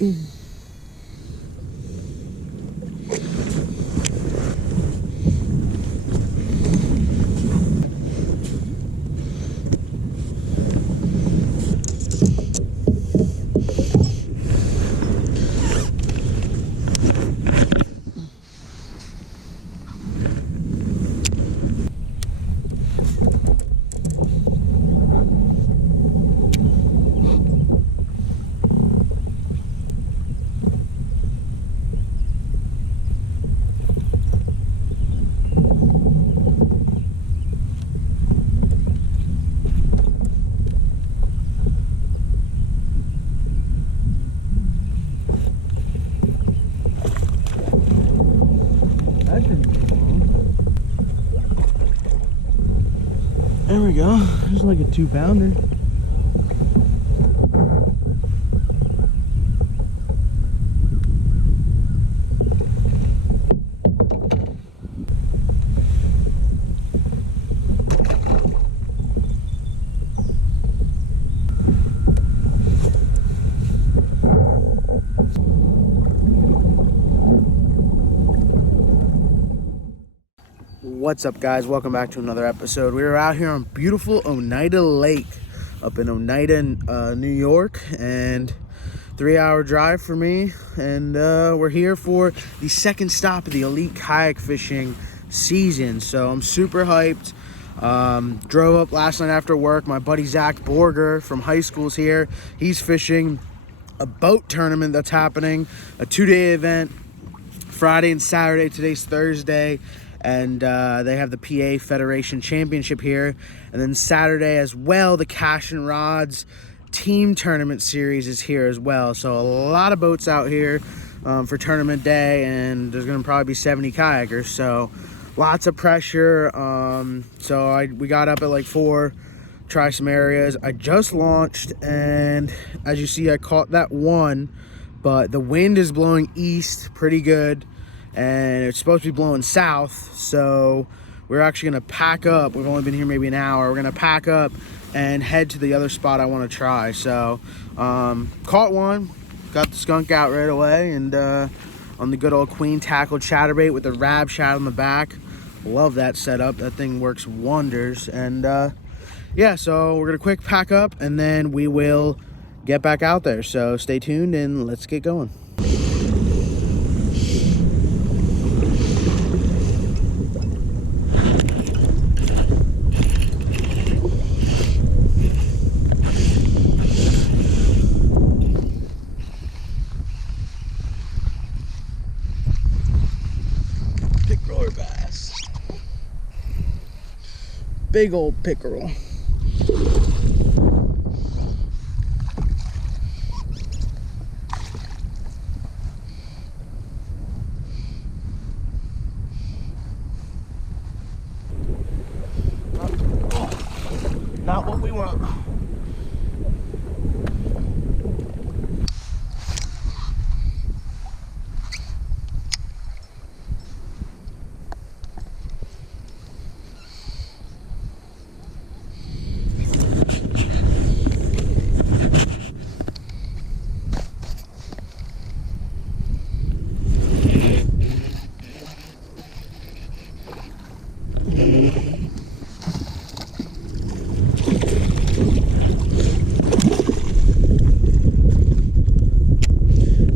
There we go. Just like a 2-pounder. What's up, guys? Welcome back to another episode. We're out here on beautiful Oneida Lake up in Oneida, New York, and 3-hour drive for me. And we're here for the second stop of the Elite Kayak Fishing season, so I'm super hyped. Drove up last night after work. My buddy Zach Borger from high school's here. He's fishing a boat tournament that's happening, a 2-day event, Friday and Saturday. Today's Thursday. And they have the PA Federation Championship here. And then Saturday as well, the Cash and Rods Team Tournament Series is here as well. So a lot of boats out here for tournament day, and there's going to probably be 70 kayakers. So lots of pressure. We got up at like 4, try some areas. I just launched, and as you see, I caught that one, but the wind is blowing east pretty good. And it's supposed to be blowing south, so we're actually going to pack up. We've only been here maybe an hour. We're going to pack up and head to the other spot I want to try. So caught one, got the skunk out right away, and on the good old queen tackle chatterbait with the rab shad on the back. Love that setup. That thing works wonders. And yeah, so we're going to quick pack up, and then we will get back out there. So stay tuned, and let's get going. Big old pickerel. Not what we want.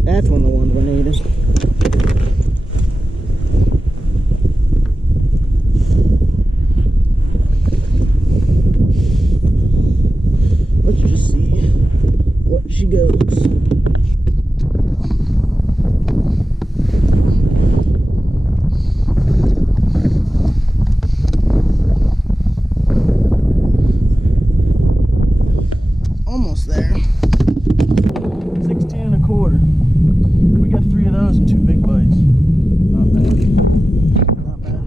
That's one of the ones we needed. Let's just see what she goes. Almost there. 16 1/4. We got 3 of those and 2 big bites. Not bad. Not bad at all.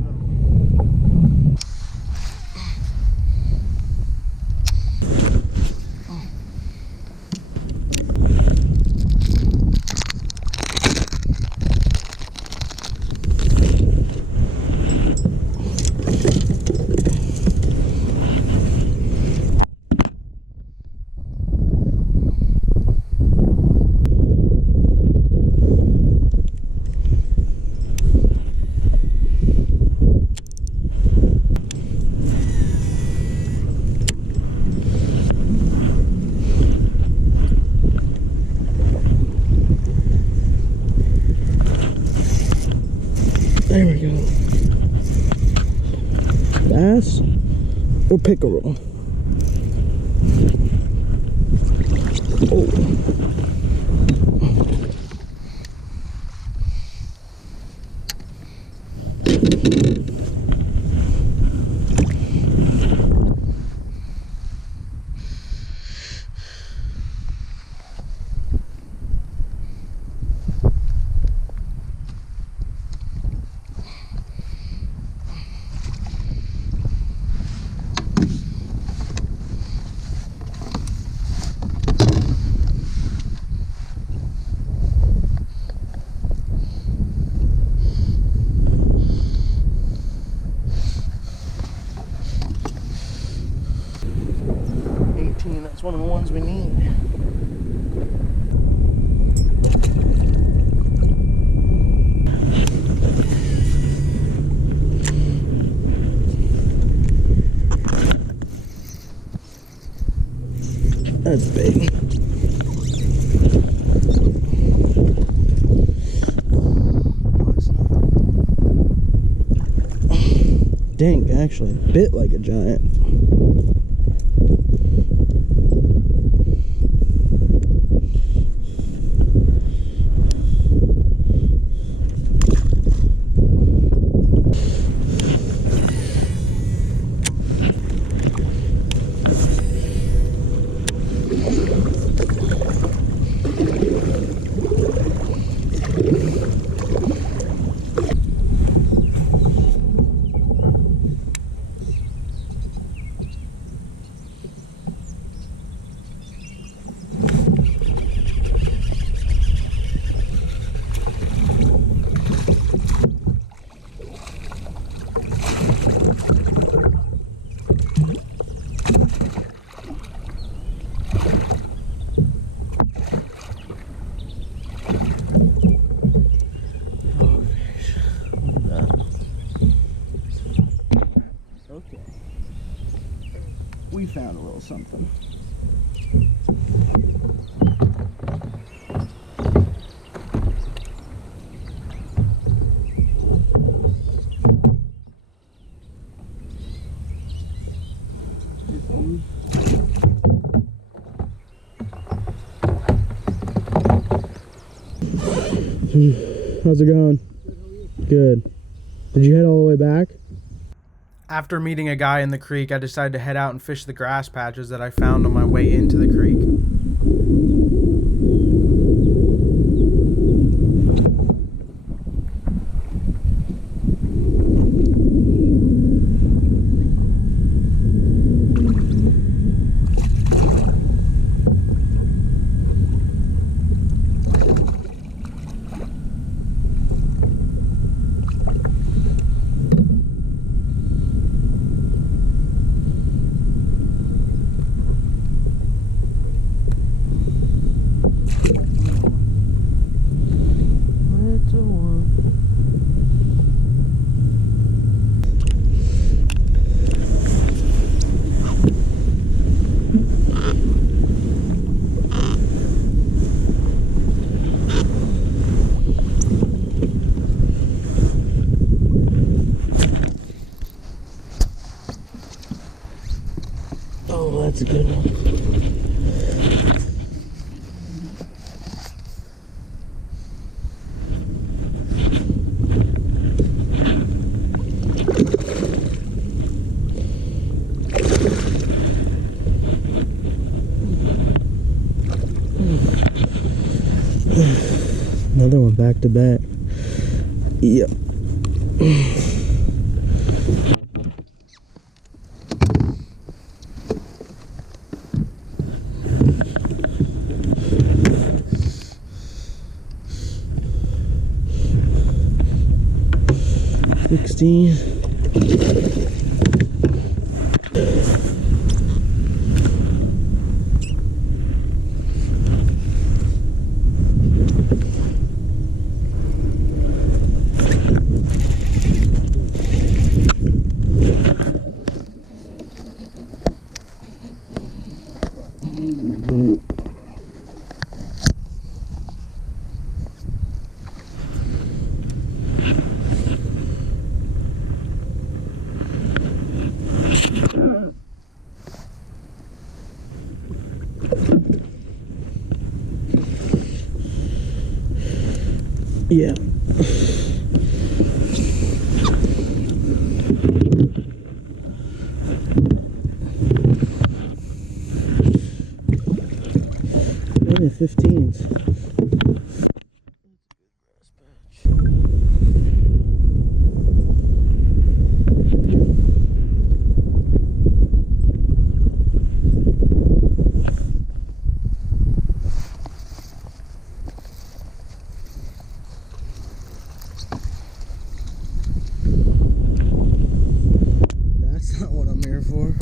There we go. Bass or pickerel? Oh. That's one of the ones we need. That's big. Dang, actually bit like a giant. We found a little something. How's it going? Good. Did you head all the way back? After meeting a guy in the creek, I decided to head out and fish the grass patches that I found on my way into the creek. Oh, that's a good one. Another one back to back. Yep. 16. Yeah. Only 15s. That's not what I'm here for.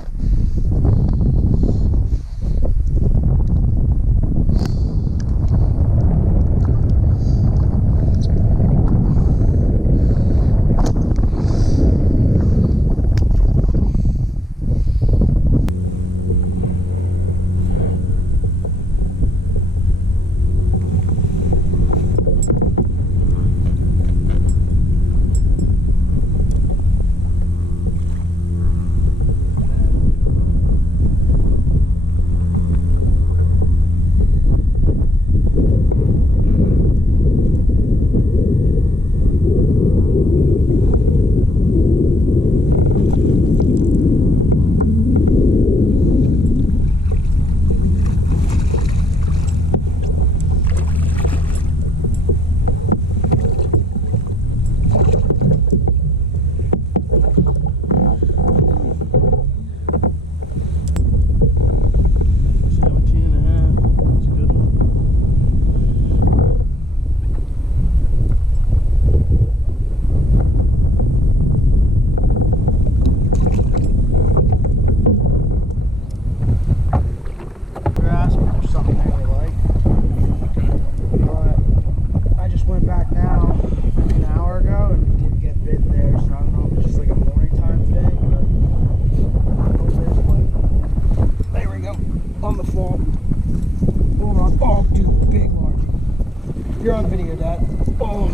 You're on video, Dad. Oh,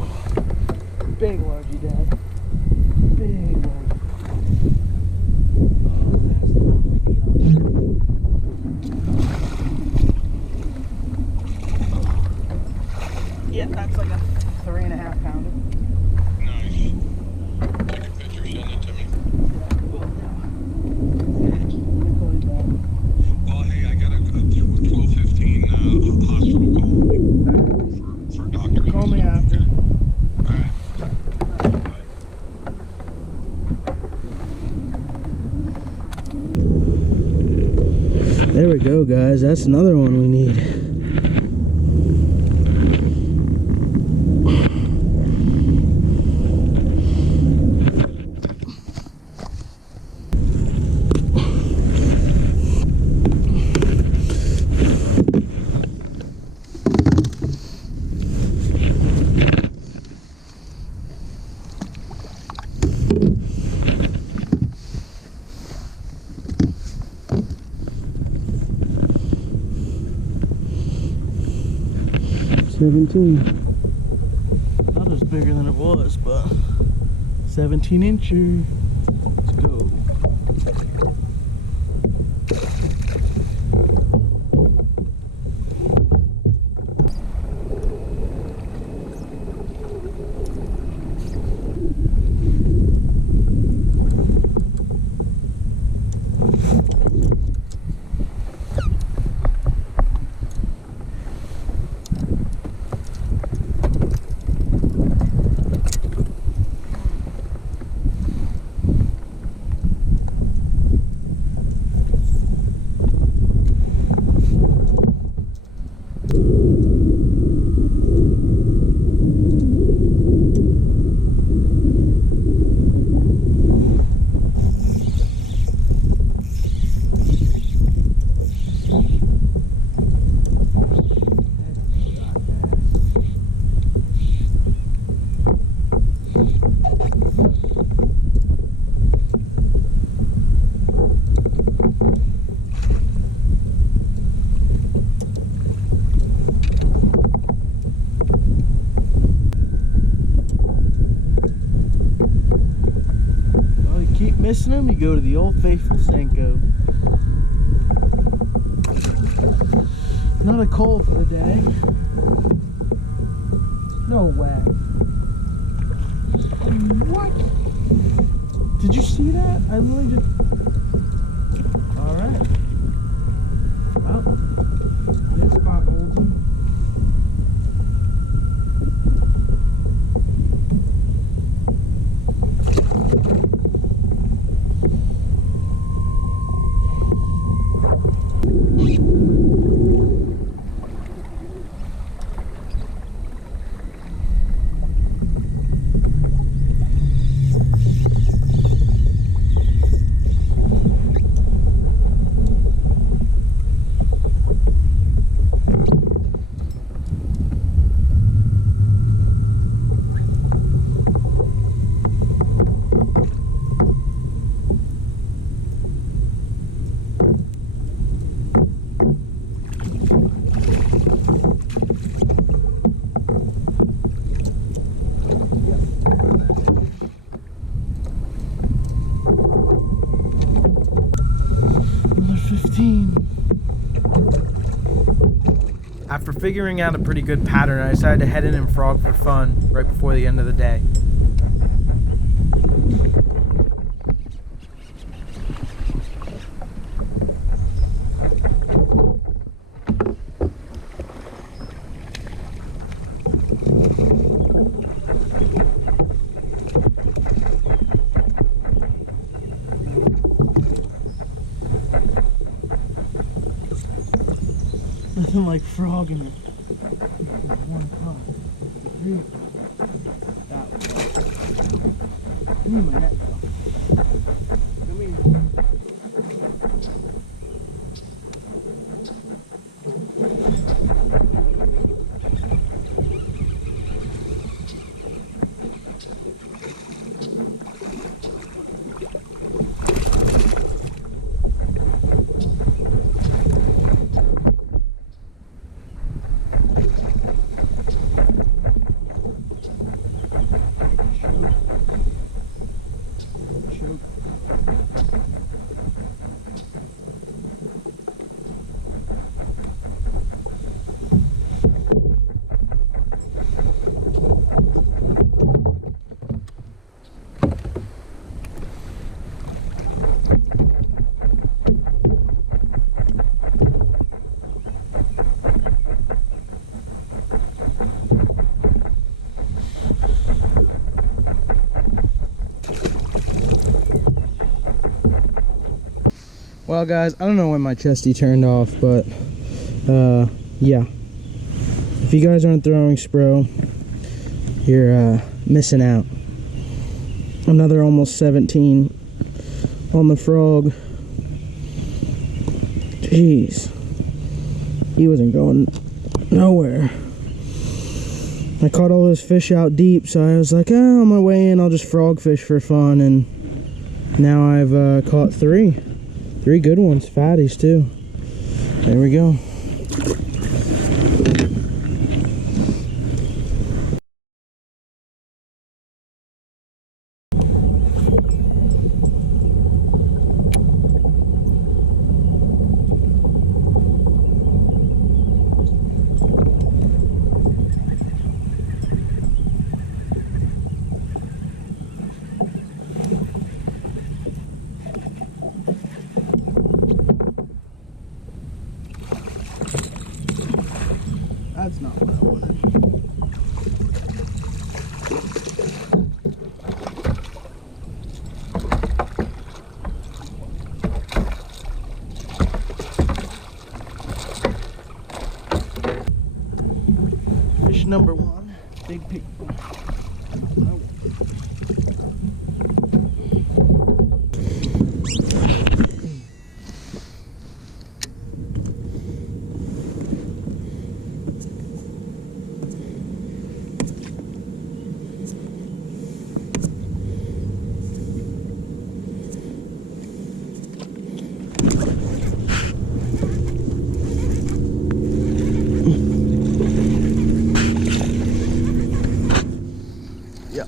big largie, Dad. Big largie. Yeah, that's like a 3.5 pounder. Nice. Take a picture, send it to me. Well, hey, I got a 12:15 hospital call for doctors. Call me after. All right. There we go, guys. That's another one we need. Thought it was bigger than it was, but 17 incher. Let's go. Keep missing them, you go to the old faithful Senko. Another coal for the day. No way. What? Did you see that? I literally just... Alright. Well, this spot holds him. After figuring out a pretty good pattern, I decided to head in and frog for fun right before the end of the day. Nothing like frogging it. 1 o'clock, 3 o'clock. That was I need my net though. Come here. Well guys, I don't know when my chesty turned off, but yeah. If you guys aren't throwing Spro, you're missing out. Another almost 17 on the frog. Jeez. He wasn't going nowhere. I caught all those fish out deep, so I was like, on my way in, I'll just frog fish for fun, and now I've caught 3 good ones, fatties too. There we go. That's not what I wanted. Fish number 1, big pig. Yep.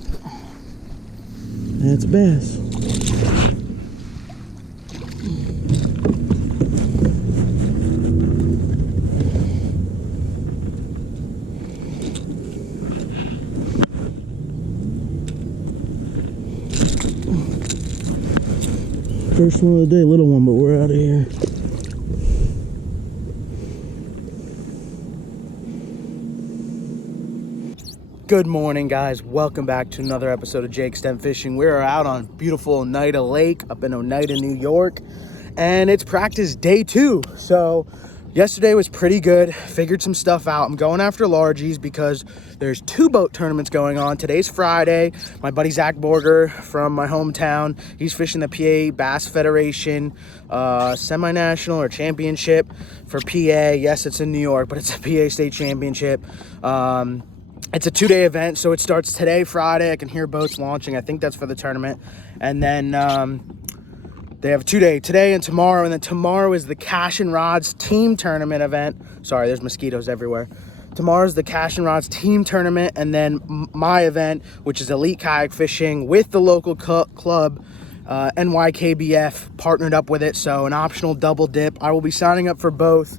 First one of the day, little one, but we're out of here. Good morning, guys. Welcome back to another episode of Jake Stem Fishing. We are out on beautiful Oneida Lake up in Oneida, New York, and it's practice day 2. So yesterday was pretty good. Figured some stuff out. I'm going after largies because there's 2 boat tournaments going on. Today's Friday. My buddy Zach Borger from my hometown, he's fishing the PA Bass Federation semi-national or championship for PA. Yes, it's in New York, but it's a PA state championship. It's a 2-day event, so it starts today, Friday. I can hear boats launching. I think that's for the tournament. And then they have a 2-day, today and tomorrow. And then tomorrow is the Cash and Rods team tournament event. Sorry, there's mosquitoes everywhere. Tomorrow's the Cash and Rods team tournament. And then my event, which is Elite Kayak Fishing with the local club, NYKBF, partnered up with it. So an optional double dip. I will be signing up for both.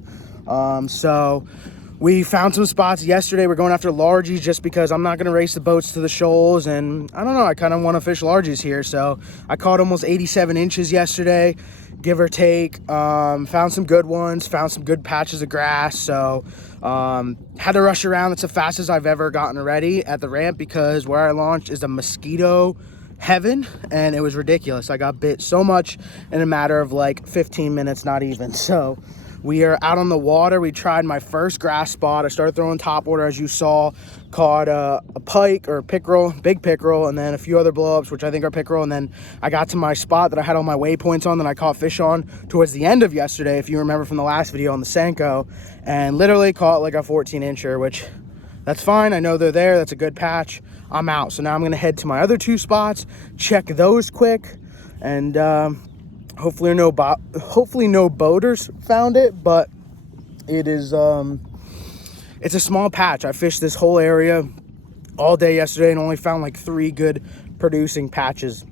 We found some spots yesterday. We're going after largies just because I'm not going to race the boats to the shoals. And I don't know, I kind of want to fish largies here. So I caught almost 87 inches yesterday, give or take. Found some good ones, found some good patches of grass. So had to rush around. It's the fastest I've ever gotten already at the ramp because where I launched is a mosquito heaven, and it was ridiculous. I got bit so much in a matter of like 15 minutes, not even. So we are out on the water. We tried my first grass spot. I started throwing top water, as you saw. Caught a pike or a pickerel, big pickerel, and then a few other blow-ups, which I think are pickerel. And then I got to my spot that I had all my waypoints on that I caught fish on towards the end of yesterday, if you remember from the last video on the Senko, and literally caught like a 14-incher, which that's fine. I know they're there. That's a good patch. I'm out. So now I'm going to head to my other 2 spots, check those quick, and hopefully no boaters found it, but it is it's a small patch. I fished this whole area all day yesterday and only found like 3 good producing patches.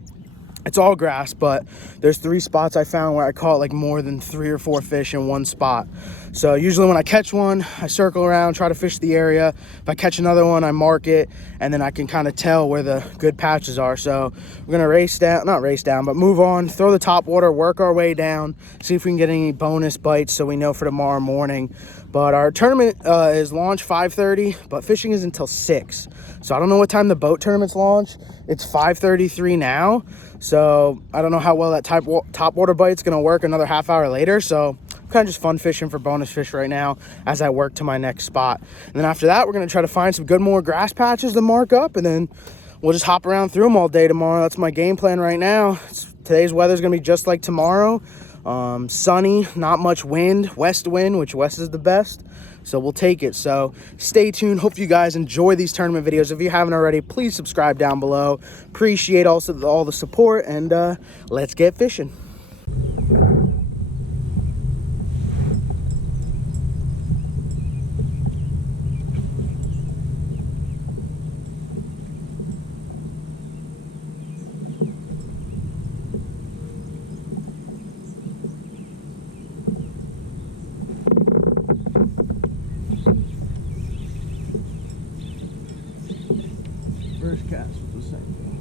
It's all grass, but there's 3 spots I found where I caught like more than 3 or 4 fish in one spot. So usually when I catch one, I circle around, try to fish the area. If I catch another one, I mark it, and then I can kind of tell where the good patches are. So we're gonna move on, throw the top water, work our way down, see if we can get any bonus bites so we know for tomorrow morning. But our tournament is launch 5:30, but fishing is until 6. So I don't know what time the boat tournaments launch. It's 5:33 now. So I don't know how well that top water bite's gonna work another half hour later. So I'm kind of just fun fishing for bonus fish right now as I work to my next spot. And then after that, we're gonna try to find some good more grass patches to mark up, and then we'll just hop around through them all day tomorrow. That's my game plan right now. Today's weather's gonna be just like tomorrow. Sunny, not much wind, west wind, which west is the best, so we'll take it. So stay tuned. Hope you guys enjoy these tournament videos. If you haven't already, please subscribe down below. Appreciate also all the support, and let's get fishing. First cast was the same thing.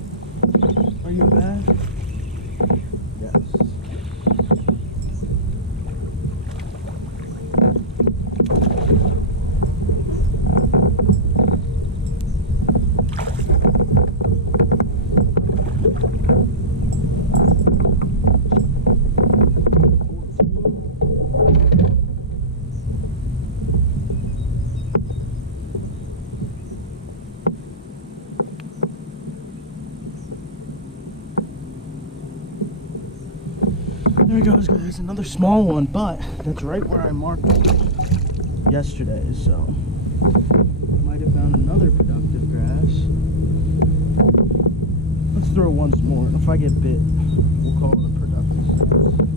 Are you back? Yes. There he goes, guys. Another small one, but that's right where I marked it yesterday, so might have found another productive grass. Let's throw once more, and if I get bit, we'll call it a productive grass.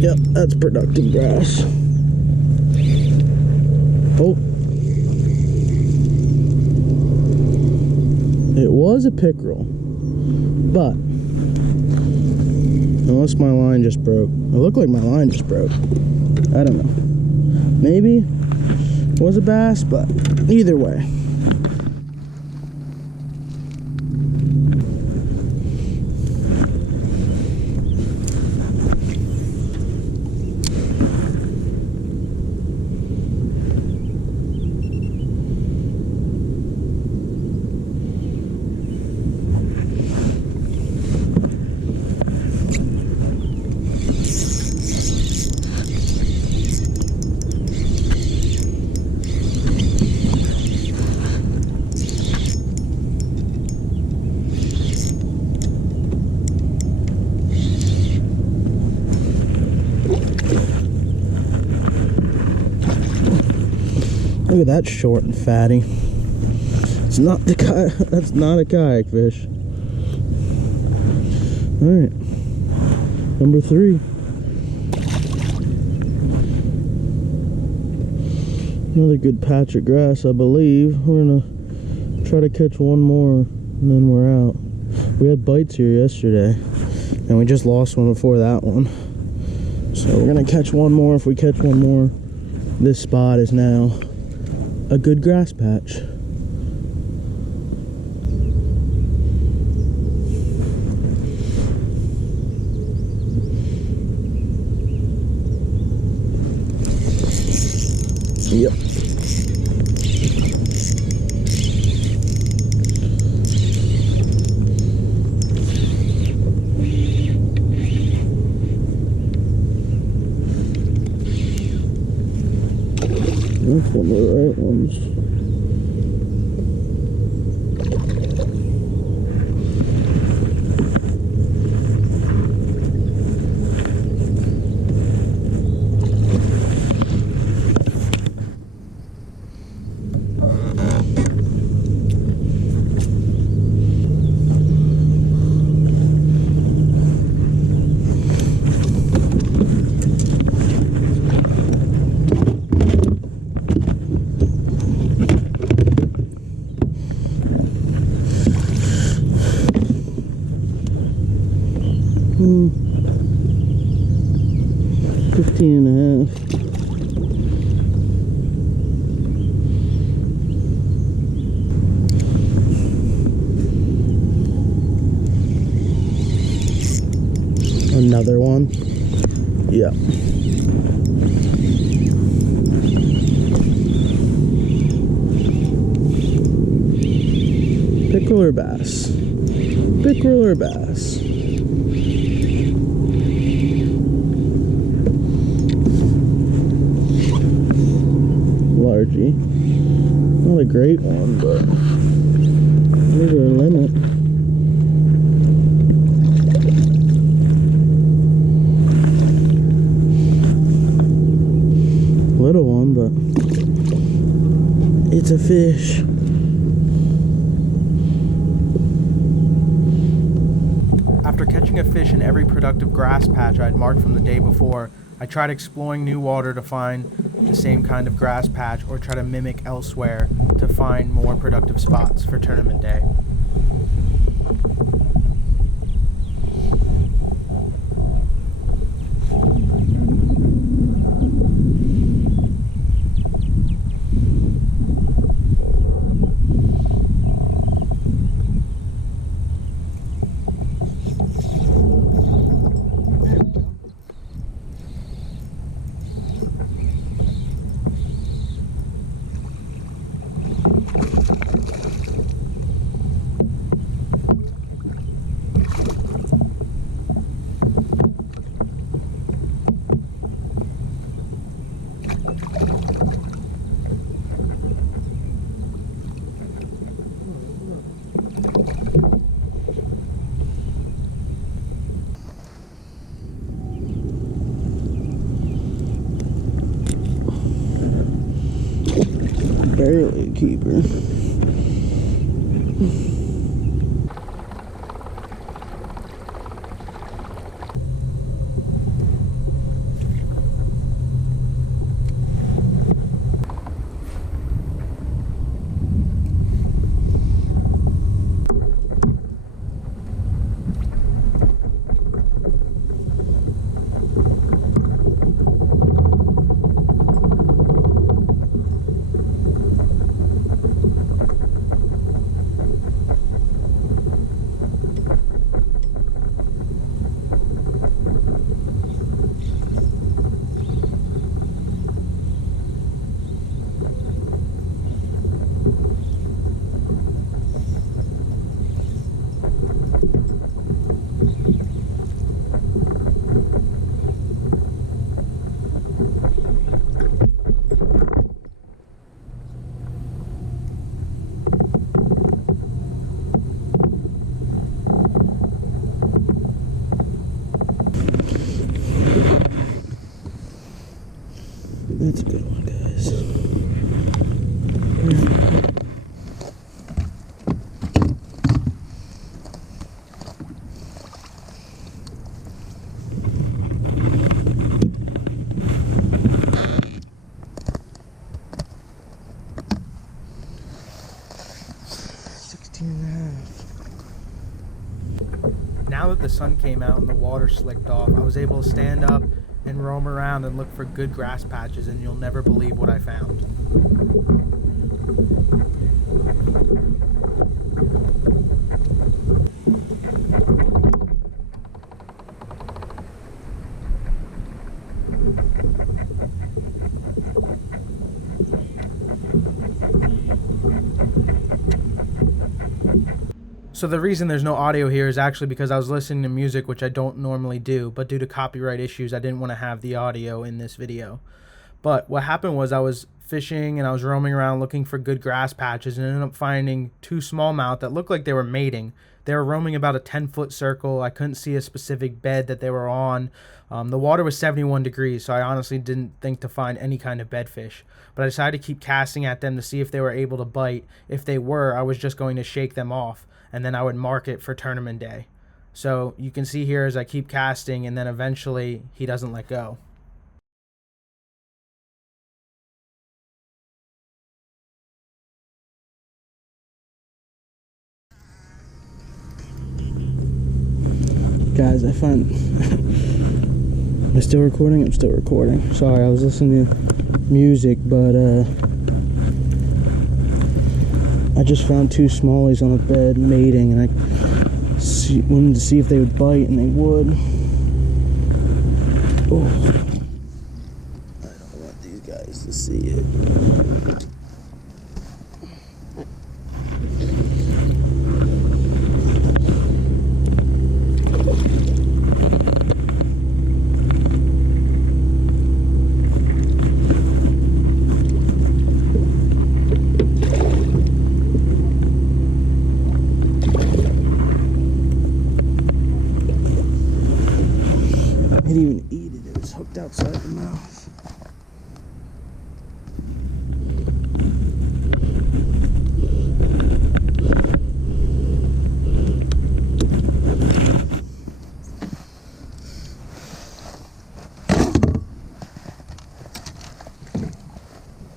Yep, that's productive grass. Oh. It was a pickerel, but unless my line just broke. It looked like my line just broke. I don't know. Maybe it was a bass, but either way. Look at that short and fatty. It's not the that's not a kayak fish. Alright. Number 3. Another good patch of grass, I believe. We're gonna try to catch one more and then we're out. We had bites here yesterday and we just lost one before that one. So we're gonna catch one more. If we catch one more, this spot is now a good grass patch. Yep. That's one of the right ones. Hmm. 15 and a half. Another one. Yeah. Pickerel or bass? Pickerel or bass? Largy. Not a great one, but there's our limit. Little one, but it's a fish. After catching a fish in every productive grass patch I'd marked from the day before, I tried exploring new water to find the same kind of grass patch or try to mimic elsewhere to find more productive spots for tournament day. Barely a keeper. 18.5. Now that the sun came out and the water slicked off, I was able to stand up and roam around and look for good grass patches, and you'll never believe what I found. So the reason there's no audio here is actually because I was listening to music, which I don't normally do, but due to copyright issues, I didn't want to have the audio in this video. But what happened was I was fishing and I was roaming around looking for good grass patches and ended up finding two smallmouth that looked like they were mating. They were roaming about a 10-foot circle. I couldn't see a specific bed that they were on. The water was 71 degrees, so I honestly didn't think to find any kind of bedfish. But I decided to keep casting at them to see if they were able to bite. If they were, I was just going to shake them off, and then I would mark it for tournament day. So you can see here as I keep casting, and then eventually he doesn't let go. Guys, I find... Am I still recording? I'm still recording. Sorry, I was listening to music, but I just found two smallies on a bed mating, and I wanted to see if they would bite, and they would. Oh. I don't want these guys to see it. I didn't even eat it, it was hooked outside the mouth.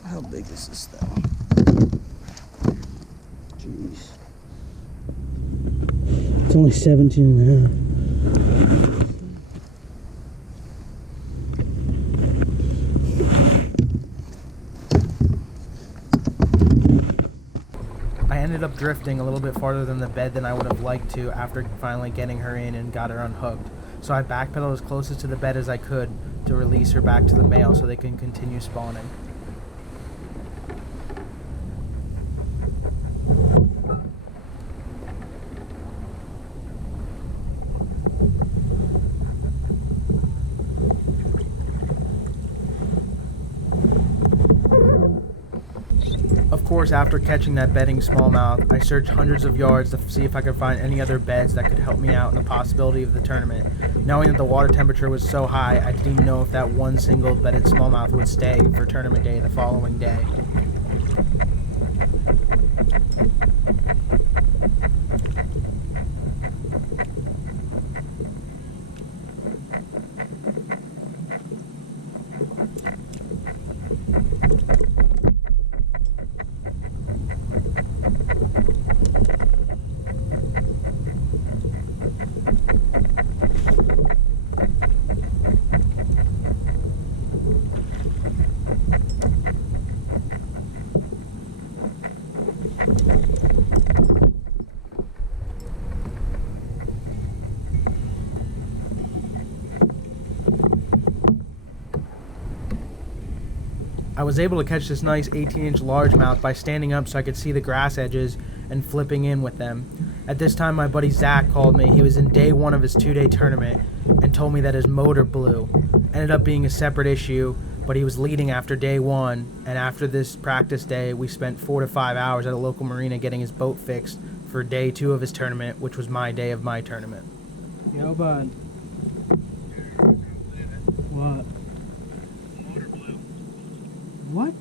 How big is this thing? Jeez. It's only 17.5. I ended up drifting a little bit farther than the bed than I would have liked to after finally getting her in and got her unhooked. So I backpedaled as closest to the bed as I could to release her back to the male so they can continue spawning. Of course, after catching that bedding smallmouth, I searched hundreds of yards to see if I could find any other beds that could help me out in the possibility of the tournament. Knowing that the water temperature was so high, I didn't even know if that one single bedded smallmouth would stay for tournament day the following day. I was able to catch this nice 18-inch largemouth by standing up so I could see the grass edges and flipping in with them. At this time, my buddy Zach called me. He was in day one of his 2-day tournament and told me that his motor blew. Ended up being a separate issue, but he was leading after day one, and after this practice day, we spent 4 to 5 hours at a local marina getting his boat fixed for day 2 of his tournament, which was my day of my tournament. Yo, bud. What? Motor blew. What?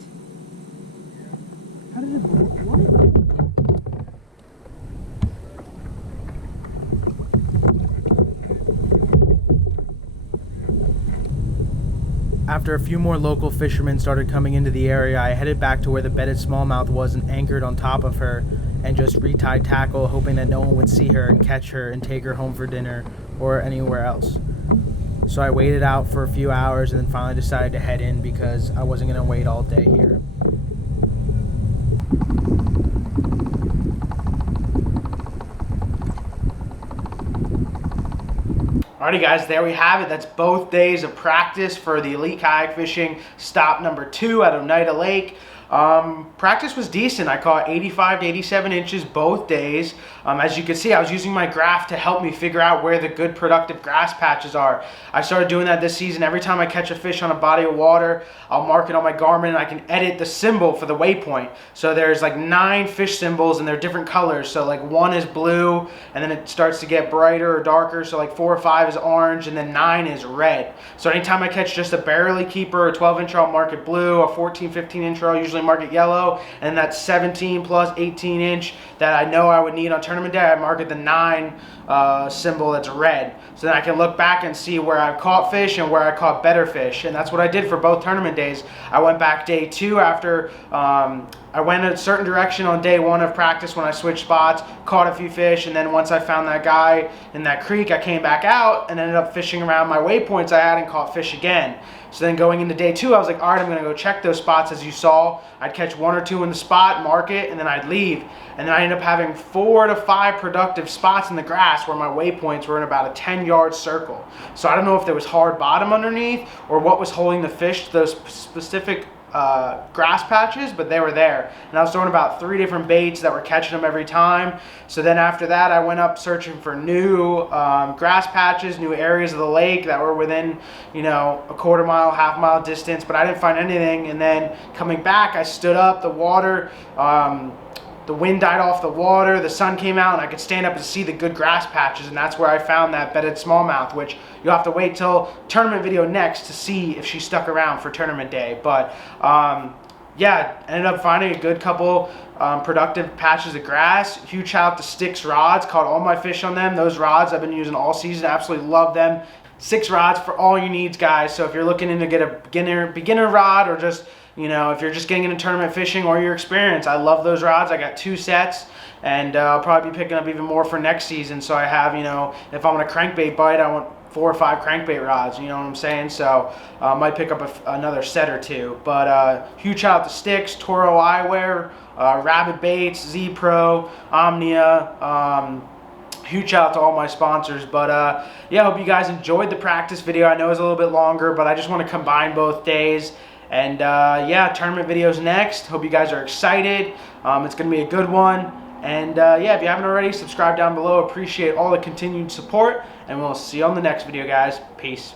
How did it blow? What? After a few more local fishermen started coming into the area, I headed back to where the bedded smallmouth was and anchored on top of her and just retied tackle, hoping that no one would see her and catch her and take her home for dinner or anywhere else. So I waited out for a few hours and then finally decided to head in because I wasn't going to wait all day here. Alrighty guys, there we have it. That's both days of practice for the Elite Kayak Fishing stop number 2 at Oneida Lake. Practice was decent. I caught 85 to 87 inches both days. As you can see, I was using my graph to help me figure out where the good productive grass patches are. I started doing that this season. Every time I catch a fish on a body of water, I'll mark it on my Garmin and I can edit the symbol for the waypoint. So there's like 9 fish symbols and they're different colors. So like 1 is blue and then it starts to get brighter or darker. So like 4 or 5 is orange and then 9 is red. So anytime I catch just a barely keeper, a 12-incher, I'll mark it blue. A 14, 15-incher, I'll usually mark it yellow. And that 17 plus 18-inch that I know I would need on tournament day, I mark it the 9 symbol that's red. So then I can look back and see where I've caught fish and where I caught better fish. And that's what I did for both tournament days. I went back day 2 after I went a certain direction on day 1 of practice when I switched spots, caught a few fish, and then once I found that guy in that creek, I came back out and ended up fishing around my waypoints I had and caught fish again. So then going into day 2, I was like, all right, I'm going to go check those spots. As you saw, I'd catch 1 or 2 in the spot, mark it, and then I'd leave. And then I ended up having 4 to 5 productive spots in the grass where my waypoints were in about a 10-yard circle. So I don't know if there was hard bottom underneath or what was holding the fish to those specific grass patches, but they were there. And I was throwing about 3 different baits that were catching them every time. So then after that, I went up searching for new grass patches, new areas of the lake that were within, you know, a quarter mile, half mile distance, but I didn't find anything. And then coming back, I stood up, the water, the wind died off the water, the sun came out, and I could stand up and see the good grass patches, and that's where I found that bedded smallmouth, which you'll have to wait till tournament video next to see if she stuck around for tournament day. But yeah, ended up finding a good couple productive patches of grass. Huge shout out to Sticks rods, caught all my fish on them. Those rods I've been using all season, absolutely love them. 6 rods for all your needs, guys. So if you're looking to get a beginner rod, or just, you know, if you're just getting into tournament fishing or your experience, I love those rods. I got 2 sets, and I'll probably be picking up even more for next season. So I have, you know, if I want a crankbait bite, I want 4 or 5 crankbait rods, you know what I'm saying? So I might pick up another set or 2. But huge shout out to Sticks, Toro Eyewear, Rabbit Baits, Z Pro, Omnia. Huge shout out to all my sponsors. But yeah, I hope you guys enjoyed the practice video. I know it was a little bit longer, but I just want to combine both days. And yeah, tournament videos next. Hope you guys are excited. It's going to be a good one. And yeah, if you haven't already, subscribe down below. Appreciate all the continued support. And we'll see you on the next video, guys. Peace.